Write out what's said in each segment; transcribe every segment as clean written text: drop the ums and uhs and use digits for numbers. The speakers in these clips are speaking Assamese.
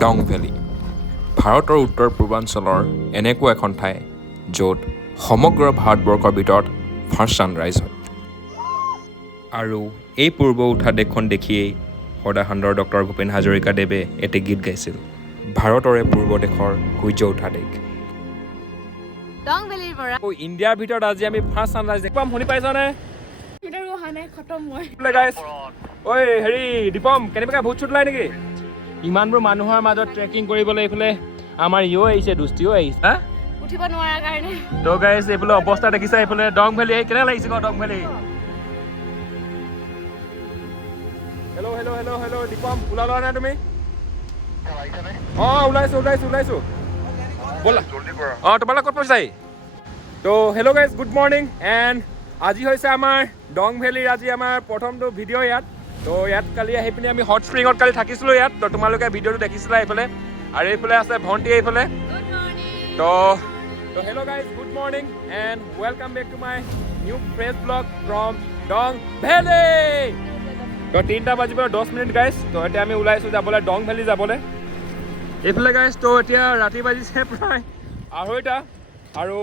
ডং ভেলী ভাৰতৰ উত্তৰ পূৰ্বাঞ্চলৰ এনেকুৱা এখন ঠাই য'ত সমগ্ৰ ভাৰতবৰ্ষৰ ভিতৰত ফাৰ্ষ্ট ছানৰাইজ হয় আৰু এই পূৰ্ব উঠা দেশখন দেখিয়েই সদায় সান্দৰ ডক্টৰ ভূপেন হাজৰিকাদেৱে এটি গীত গাইছিল ভাৰতৰে পূৰ্ব দেশৰ সূৰ্য উঠা দেশ ডং ভেলীৰ পৰা ইণ্ডিয়াৰ ভিতৰত আজি আমি ফাৰ্ষ্ট ছানৰাইজ দেখিম শুনি পাইছানে ঐ হেৰি দীপম কেনেবাকৈ ভূত চুট ওলাই নেকি ইমানবোৰ মানুহৰ মাজত ট্ৰেকিং কৰিবলৈ এইফালে আমাৰ ইও আহিছে দুষ্টিও আহিছে হা উঠিব নোৱাৰাৰ কাৰণে তো গাইছ এইফালে অৱস্থা দেখিছা এইফালে ডং ভেলী কেনে লাগিছে ডং ভেলী হেল্ল' হেল্ল' হেল্ল' হেল্ল' দীপম ওলালা নে তুমি অঁ ওলাইছো ব'লা অঁ তোমালোক ক'ত পইচাই তো hello' guys good morning and আজি হৈছে আমাৰ ডং ভেলীৰ আজি আমাৰ প্ৰথমটো ভিডিঅ' ইয়াত তো ইয়াত কালি আহি পিনি আমি হট স্প্ৰিঙত কালি থাকিছিলোঁ ইয়াত তো তোমালোকে ভিডিঅ'টো দেখিছিলা এইফালে আৰু এইফালে আছে ভণ্টি এইফালে তো hello' guys good morning and welcome back to my new fresh blog from Dong Valley তো 3টা বাজিব 10 মিনিট গাইজ তো এতিয়া আমি ওলাইছোঁ যাবলৈ ডং ভেলী যাবলৈ এইফালে গাইজ তো এতিয়া ৰাতি বাজিছে প্ৰায় 2:30 আৰু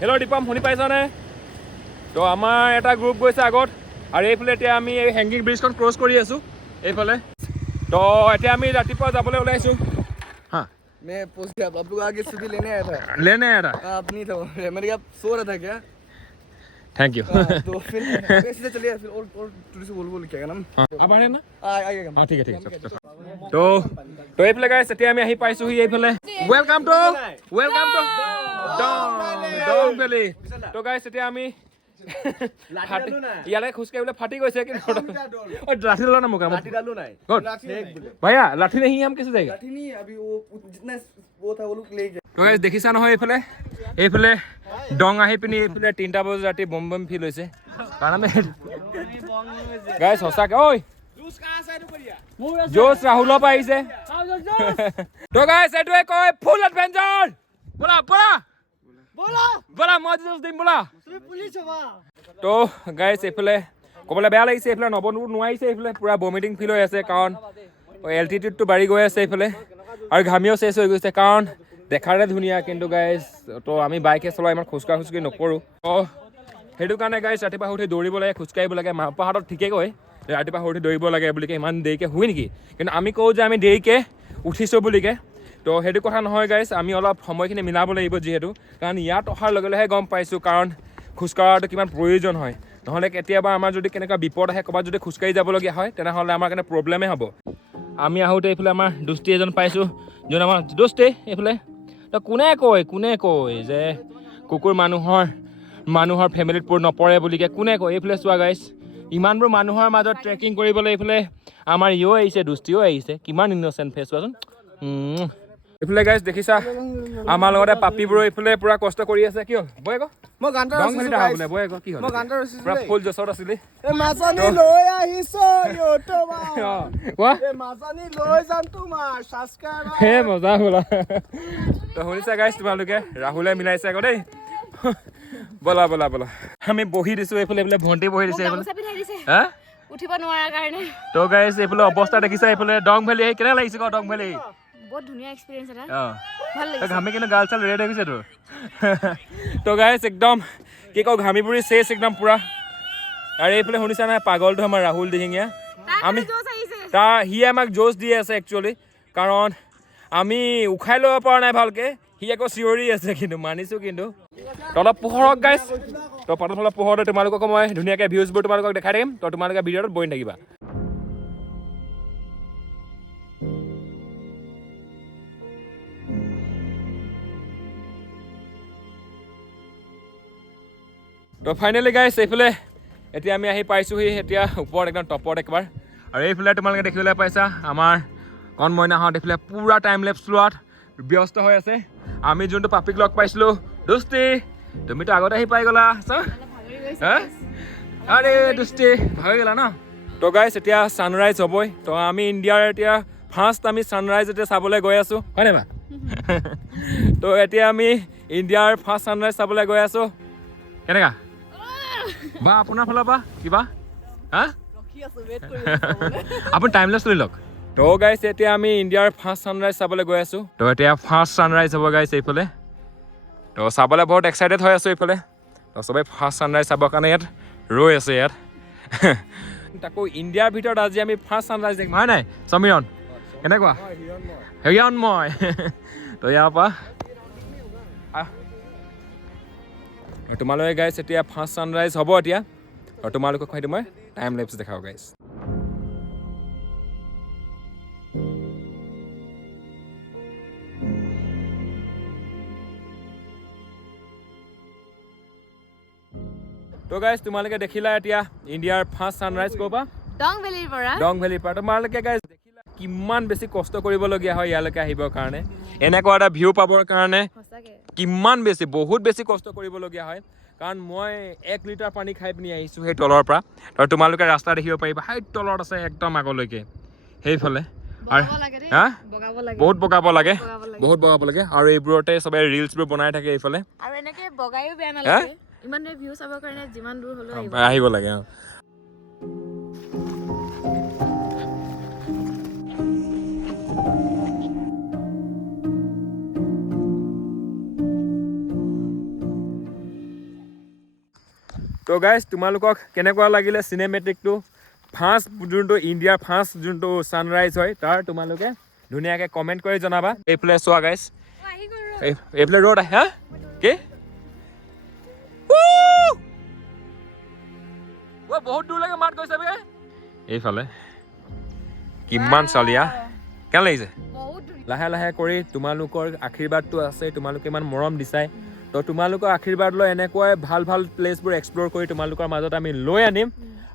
হেল্ল' দীপম শুনি পাইছানে তো আমাৰ এটা গ্ৰুপ গৈছে আগত আৰু এইফালে এতিয়া আমি এই হেংগিং ব্ৰিজখন ক্ৰছ কৰি আছোঁ এইফালে তো এতিয়া আমি ৰাতিপুৱা যাবলৈ ওলাইছোঁ হা मैं पूछ गया आप लोग आगे स्कूटी लेने आया था लेने आया था आप नहीं था मैंने कहा सो रहा था क्या थैंक यू तो फिर सीधे चलिए फिर और थोड़ी सी बोल क्या नाम अब आए ना आएगा हाँ ठीक है तो এইফালে গাইছ এতিয়া আমি আহি পাইছোঁহি এইফালে ৱেলকাম টু ডং ভেলী তো গাইছ এতিয়া আমি ইয়ালে খোজকাঢ়িবলৈ ফাটি গৈছে কিন্তু লাঠি ডালো না মোক लाठी डालो ना भैया लाठी नहीं हम कैसे जाएगा लाठी नहीं अभी वो जितना वो था वो लोग ले गए তো গাইছ দেখিছা নহয় এইফালে ডং আহি পিনি এইফালে 3টা বজাত ৰাতি বম ফিল হৈছে কাৰণ আমি গাইছ সঁচাকৈ ঐ জোচ ৰাহুলৰ পৰা আহিছে তো গাইছ এইটোৱে কয় ফুল এডভেঞ্চাৰ ব'লা মই জোচ দিম ব'লা তো গাইছ এইফালে ক'বলৈ বেয়া লাগিছে এইফালে নৱনবোৰ নোৱাৰিছে এইফালে পূৰা বমিটিং ফিল হৈ আছে কাৰণ এল্টিটিউডটো বাঢ়ি গৈ আছে এইফালে আৰু ঘামিও চেচ হৈ গৈছে কাৰণ দেখাৰে ধুনীয়া কিন্তু গাইছ তো আমি বাইকে চলাই ইমান খোজকাঢ়ি নকৰোঁ তো সেইটো কাৰণে গাইছ ৰাতিপুৱা উঠি দৌৰিব লাগে খোজকাঢ়িব লাগে পাহাৰত ঠিকেই কয় ৰাতিপুৱা উঠি দৌৰিব লাগে বুলিকে ইমান দেৰিকৈ শুই নেকি কিন্তু আমি কওঁ যে আমি দেৰিকৈ উঠিছোঁ বুলিকে তো সেইটো কথা নহয় গাইছ আমি অলপ সময়খিনি মিলাব লাগিব যিহেতু কাৰণ ইয়াত অহাৰ লগে লগে গম পাইছোঁ কাৰণ খোজকঢ়াটো কিমান প্ৰয়োজন হয় নহ'লে কেতিয়াবা আমাৰ যদি কেনেকুৱা বিপদ আহে ক'ৰবাত যদি খোজকাঢ়ি যাবলগীয়া হয় তেনেহ'লে আমাৰ কাৰণে প্ৰব্লেমেই হ'ব আমি আহোঁতে এইফালে আমাৰ দুষ্টি এজন পাইছোঁ যোন আমাৰ দুষ্টি এইফালে তো কোনে কয় যে কুকুৰ মানুহৰ ফেমিলিত নপৰে বুলিকে কোনে কয় এইফালে চোৱা গাইছ ইমানবোৰ মানুহৰ মাজত ট্ৰেকিং কৰিবলৈ এইফালে আমাৰ ইও আহিছে দুষ্টিও আহিছে কিমান ইন'চেণ্ট ফেচ চোৱাচোন এইফালে গাইছ দেখিছা আমাৰ লগতে পাপিবোৰো এইফালে পুৰা কষ্ট কৰি আছে কি হ'ল বৈ আকৌ মই গানটা বোলে বৈ আকৌ কি হ'ল মই গানটা ৰচিছো পুৰা ফুল জছত আছিলি এ মাছানি লৈ আহিছো ইউটিউবা কোৱা এ মাছানি লৈ যাম তোমাৰ সাবস্ক্ৰাইব হে মজা বোলা তো শুনিছা গাইছ তোমালোকে ৰাহুলে মিলাইছে আকৌ দেই ব'লা আমি বহি দিছোঁ এইফালে ভণ্টি বহি দিছে এইফালে হা উঠিব নোৱাৰাৰ কাৰণে তো গাইছ এইফালে অৱস্থা দেখিছা এইফালে ডং ভেলী কেনে লাগিছে ডং ভেলী বহুত ধুনীয়া এক্সপিৰিয়েঞ্চ এটা অঁ ভাল লাগিছে ঘামি কিন্তু গাল চাল ৰেড হৈ গৈছে তোৰ তো গাইছ একদম কি কওঁ ঘামি পুৰি চেচ একদম পূৰা আৰু এইফালে শুনিছা নাই পাগলটো আমাৰ ৰাহুল দিহিঙীয়া আমি সি আমাক জোচ দি আছে একচুৱেলি কাৰণ আমি উখাই ল'ব পৰা নাই ভালকৈ সি আকৌ চিঞৰি আছে কিন্তু মানিছোঁ কিন্তু অলপ পোহৰক গাইছ তো প্ৰথম অলপ পোহৰতে তোমালোকক মই ধুনীয়াকৈ ভিউজবোৰ তোমালোকক দেখাই থাকিম তো তোমালোকে ভিডিঅ'টোত বহি থাকিবা তো ফাইনেলি গাইছ এইফালে এতিয়া আমি আহি পাইছোঁহি এতিয়া ওপৰত একদম টপত একবাৰ আৰু এইফালে তোমালোকে দেখিবলৈ পাইছা আমাৰ কণমইনাহঁত এইফালে পূৰা টাইম লেপছ লোৱাত ব্যস্ত হৈ আছে আমি যোনটো পাপিক লগ পাইছিলোঁ দুষ্টি তুমিতো আগতে আহি পাই গ'লা হা আৰে দুষ্টি ভাগি গ'লা ন তো গাইছ এতিয়া ছানৰাইজ হ'বই তো আমি ইণ্ডিয়াৰ এতিয়া ফাৰ্ষ্ট আমি ছানৰাইজ এতিয়া চাবলৈ গৈ আছোঁ হয়নে বা তো এতিয়া আমি ইণ্ডিয়াৰ ফাৰ্ষ্ট ছানৰাইজ চাবলৈ গৈ আছোঁ কেনেকুৱা বা আপোনাৰ ফালৰ পৰা কিবা হা আপুনি টাইমলেছ লৈ লওক তো গাইছ এতিয়া আমি ইণ্ডিয়াৰ ফাৰ্ষ্ট ছানৰাইজ চাবলৈ গৈ আছোঁ তো এতিয়া ফাৰ্ষ্ট ছানৰাইজ হ'ব গাইছ এইফালে তো চাবলৈ বহুত এক্সাইটেড হৈ আছোঁ এইফালে তো চবেই ফাৰ্ষ্ট ছানৰাইজ চাবৰ কাৰণে ইয়াত ৰৈ আছে ইয়াত তাকো ইণ্ডিয়াৰ ভিতৰত আজি আমি ফাৰ্ষ্ট ছানৰাইজ দেখিম হয় নাই সমীৰণ কেনেকুৱা হিৰণময় তো ইয়াৰ পৰা তোমালোকে গাইছ এতিয়া ফাৰ্ষ্ট ছানৰাইজ হ'ব এতিয়া আৰু তোমালোকক হয়তো মই টাইম লেপছ দেখাওঁ গাইছ তো গাইছ তোমালোকে দেখিলা এতিয়া ইণ্ডিয়াৰ ফাৰ্ষ্ট ছানৰাইজ ক'ৰ পৰা ডং ভেলীৰ পৰা তোমালোকে গাইছ দেখিলা কিমান বেছি কষ্ট কৰিবলগীয়া হয় ইয়ালৈকে আহিবৰ কাৰণে এনেকুৱা এটা ভিউ পাবৰ কাৰণে কিমান বেছি বহুত বেছি কষ্ট কৰিবলগীয়া হয় কাৰণ মই 1 লিটাৰ পানী খাই পিনি আহিছোঁ সেই তলৰ পৰা আৰু তোমালোকে ৰাস্তা দেখিব পাৰিবা সেই তলত আছে একদম আগলৈকে সেইফালে হা বহুত বগাব লাগে আৰু এইবোৰতে চবে ৰিলছবোৰ বনাই থাকে এইফালে আৰু এনেকে বগাইও বেয়া নালাগে ইমান ভিউ চাবৰ কাৰণে যিমান দূৰ হ'লেও আহিব লাগে তো গাইজ তোমালোকক কেনেকুৱা লাগিলে চিনেমেটিকটো ফাৰ্ষ্ট যোনটো ইণ্ডিয়াৰ ফাৰ্ষ্ট যোনটো ছানৰাইজ হয় তাৰ তোমালোকে ধুনীয়াকৈ কমেণ্ট কৰি জনাবা এইফালে চোৱা গাইজ এইফালে ৰ'দ আহে হা কি বহুত দূৰলৈকে মাত গৈছে বে এইফালে কিমান চালিয়া কেনে লাগিছে লাহে লাহে কৰি তোমালোকৰ আশীৰ্বাদটো আছে তোমালোকে ইমান মৰম দিছাই তো তোমালোকৰ আশীৰ্বাদ লৈ এনেকুৱাই ভাল ভাল প্লেচবোৰ এক্সপ্ল'ৰ কৰি তোমালোকৰ মাজত আমি লৈ আনিম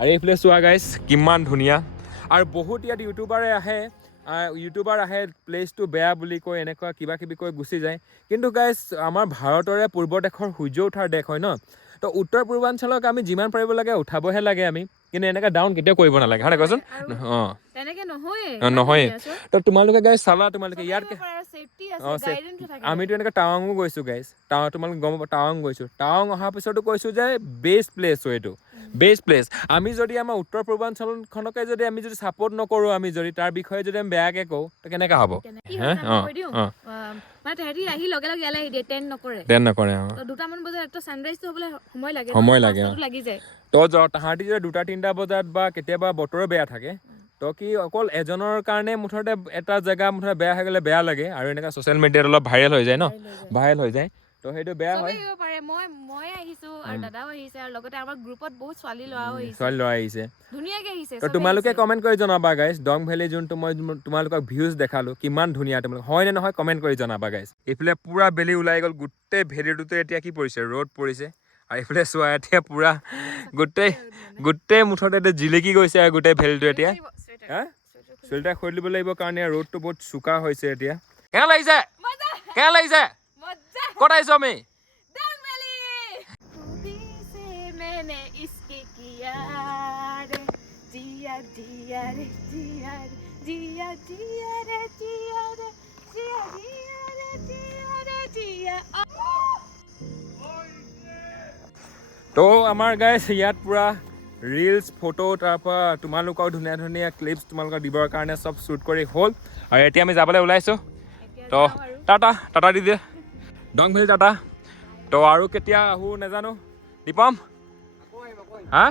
আৰু এইফালে চোৱা গাইজ কিমান ধুনীয়া আৰু বহুত ইয়াত ইউটিউবাৰ আহে প্লেচটো বেয়া বুলি কৈ এনেকুৱা কিবা কিবি কৈ গুচি যায় কিন্তু গাইজ আমাৰ ভাৰতৰে পূৰ্ব দেশৰ সূৰ্য উঠাৰ দেশ হয় ন তো উত্তৰ পূৰ্বাঞ্চলক আমি যিমান পাৰিব লাগে উঠাবহে লাগে আমি কিন্তু এনেকৈ ডাউন কেতিয়াও কৰিব নালাগে হয় নাই কোৱাচোন নহয় তো তোমালোকে গাইজ চালা তোমালোকে ইয়াত আমিতো এনেকৈ টাৱাঙো গৈছোঁ গাইজ তোমালোকে গম টাৱাং গৈছোঁ টাৱাং অহাৰ পিছতো কৈছোঁ যে বেষ্ট প্লেচ হয় এইটো বেষ্ট প্লেচ আমি যদি আমাৰ উত্তৰ পূৰ্বাঞ্চলখনকে যদি আমি যদি ছাপোৰ্ট নকৰোঁ আমি যদি তাৰ বিষয়ে যদি আমি বেয়াকৈ কওঁ তো কেনেকৈ হ'ব তো তাহাঁতি যদি 2-3 বজাত বা কেতিয়াবা বতৰো বেয়া থাকে তো কি অকল এজনৰ কাৰণে মুঠতে এটা জেগা মুঠতে বেয়া হৈ গ'লে বেয়া লাগে আৰু এনেকৈ ছ'চিয়েল মিডিয়াত অলপ ভাইৰেল হৈ যায় ন ভাইৰেল হৈ যায় তো সেইটো বেয়া হয় মই আহিছোঁ আৰু দাদাও আহিছে আৰু লগতে আমাৰ গ্ৰুপত বহুত ছোৱালী ল'ৰা আহিছে ধুনীয়াকৈ আহিছে তো তোমালোকে কমেণ্ট কৰি জনাবা গাইজ ডং ভেলী যোনটো মই তোমালোকক ভিউজ দেখালোঁ কিমান ধুনীয়া তোমালোক হয় নে নহয় কমেণ্ট কৰি জনাবা গাইজ এইফালে পূৰা বেলি ওলাই গ'ল গোটেই ভেলীটোতে এতিয়া কি পৰিছে ৰ'দ পৰিছে আৰু এইফালে চোৱা এতিয়া পূৰা গোটেই মুঠতে এতিয়া জিলিকি গৈছে আৰু গোটেই ভেলীটো এতিয়া হা চুৱেটাৰ খুলি দিব লাগিব কাৰণে ৰ'দটো বহুত চোকা হৈছে এতিয়া কেনে লাগিছে ক'ত আহিছোঁ আমি তো আমাৰ গাইজ ইয়াত পূৰা ৰিলছ ফটো তাৰপৰা তোমালোকক ধুনীয়া ধুনীয়া ক্লিপছ তোমালোকক দিবৰ কাৰণে চব শ্বুট কৰি হ'ল আৰু এতিয়া আমি যাবলৈ ওলাইছোঁ তো টাটা দি দিয়ে ডং ভেলী টাটা তো আৰু কেতিয়া আহোঁ নাজানো দীপম হা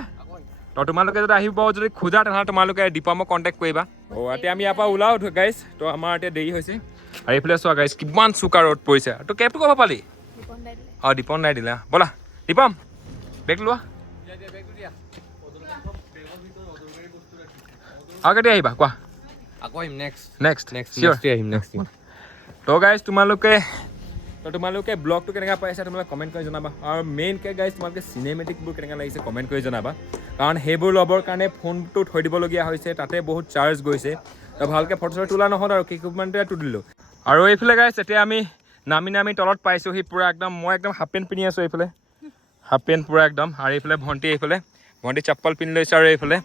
তো তোমালোকে যদি আহিব যদি খোজা তেনেহ'লে তোমালোকে দীপমক কণ্টেক্ট কৰিবা এতিয়া আমি ইয়াৰ পৰা ওলাওঁ গাইজ তো আমাৰ এতিয়া দেৰি হৈছে আৰু এইফালে চোৱা গাইজ কিমান চোকা ৰ'দ পৰিছে তো কেবটো ক'ব পালি দীপন নাই দিলে ব'লা দীপম বেগ লোৱা আৰু কেতিয়া আহিবা কোৱা আকৌ আহিম নেক্সট আহিম তো গাইজ তোমালোকে ব্লগটো কেনেকৈ পাইছা তোমালোকে কমেণ্ট কৰি জনাবা আৰু মেইনকৈ গাইজ তোমালোকে চিনেমেটিকবোৰ কেনেকৈ লাগিছে কমেণ্ট কৰি জনাবা কাৰণ সেইবোৰ ল'বৰ কাৰণে ফোনটো থৈ দিবলগীয়া হৈছে তাতে বহুত চাৰ্জ গৈছে তো ভালকৈ ফটো চটো তোলা নহ'ল আৰু কেইকোপমানতে তুলিলোঁ আৰু এইফালে গাইজ এতিয়া আমি নামি তলত পাইছোঁহি পূৰা একদম মই একদম হাফ পেণ্ট পিন্ধি আছোঁ এইফালে হাফ পেণ্ট পূৰা একদম আৰু এইফালে ভণ্টি চপ্পল পিন্ধি লৈছে আৰু এইফালে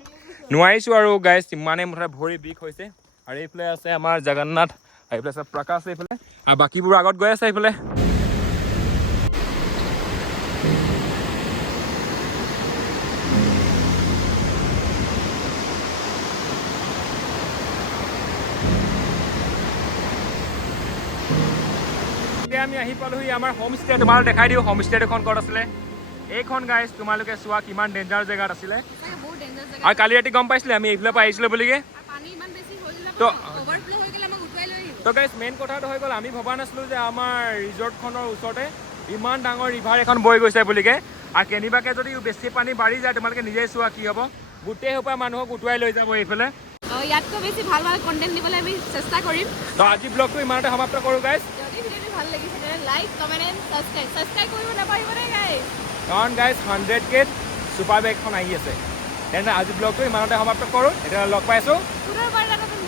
নোৱাৰিছোঁ আৰু গাইজ ইমানেই মুঠতে ভৰি বিষ হৈছে আৰু এইফালে আছে আমাৰ জগন্নাথ এইফালে আছে প্ৰকাশ এইফালে আৰু বাকীবোৰ আগত গৈ আছে এইফালে এতিয়া আমি আহি পালোহি আমাৰ হোমষ্টে। তোমালোক দেখাই দিওঁ হোমষ্টে এখন ক'ত আছিলে। এইখন গাইজ তোমালোকে চোৱা কিমান ডেঞ্জাৰ জেগাত আছিলে। বহুত ডেঞ্জাৰ জেগা আৰু কালি ৰাতি গম পাইছিলে আমি এইফালৰ পৰা আহিছিলোঁ বুলিকে। পানী ইমান বেছি হৈছিল তো অভাৰফ্ল' হৈ গ'লে আমাক উঠুৱাই লৈ আহিব। তো গাইজ মেইন কথাটো হৈ গ'ল আমি ভবা নাছিলোঁ যে আমাৰ ৰিজৰ্টখনৰ ওচৰতে ইমান ডাঙৰ ৰিভাৰ এখন বৈ গৈছে বুলিকে। আৰু কেনিবাকে যদি বেছি পানী বাঢ়ি যায় তোমালোকে নিজেই চোৱা কি হ'ব। গোটেই সোপা মানুহক উটুৱাই লৈ যাব এইফালে। ইয়াতকৈ বেছি ভাল ভাল কণ্টেণ্ট দিবলৈ আমি চেষ্টা কৰিম। তো আজি ব্লগটো ইমানতে সমাপ্ত কৰোঁ গাইজ। যদি ভিডিঅ'টো ভাল লাগিছে তেনে লাইক কমেণ্ট এণ্ড ছাবস্ক্ৰাইব কৰিব নাপাহৰিবনে গাইজ। কাৰণ গাইজ 100K ছুপাৰ বাইকখন আহি আছে। তেন্তে আজি ব্লগটো ইমানতে সমাপ্ত কৰোঁ। এতিয়া লগ পাইছোঁ পুনৰবাৰ এটা নতুন